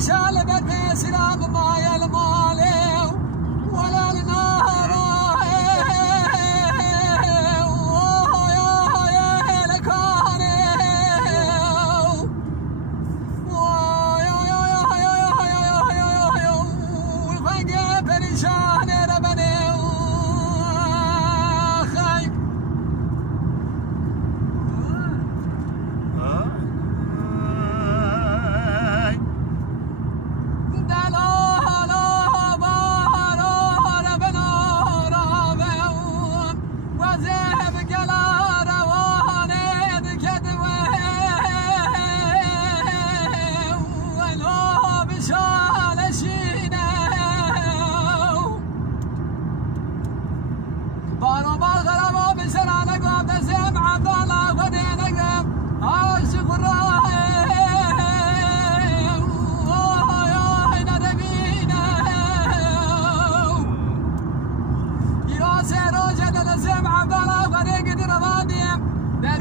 وشال بدي سلام ما يلمالي ولا النهار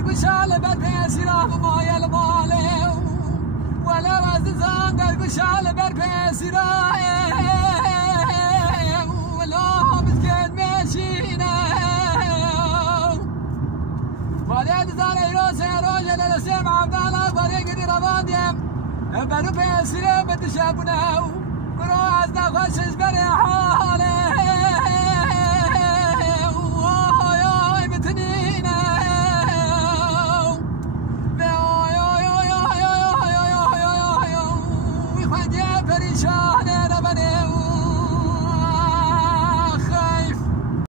وشال بربي سيراب ما يلمالي ولا وززان در وشال بربي سيراب ولا مسكين ماشينا ولا تزال يروس روجل لسيم عبد الله بريق ربانديم بربي سيراب تشابنا كرو عزنا خشش بري حالي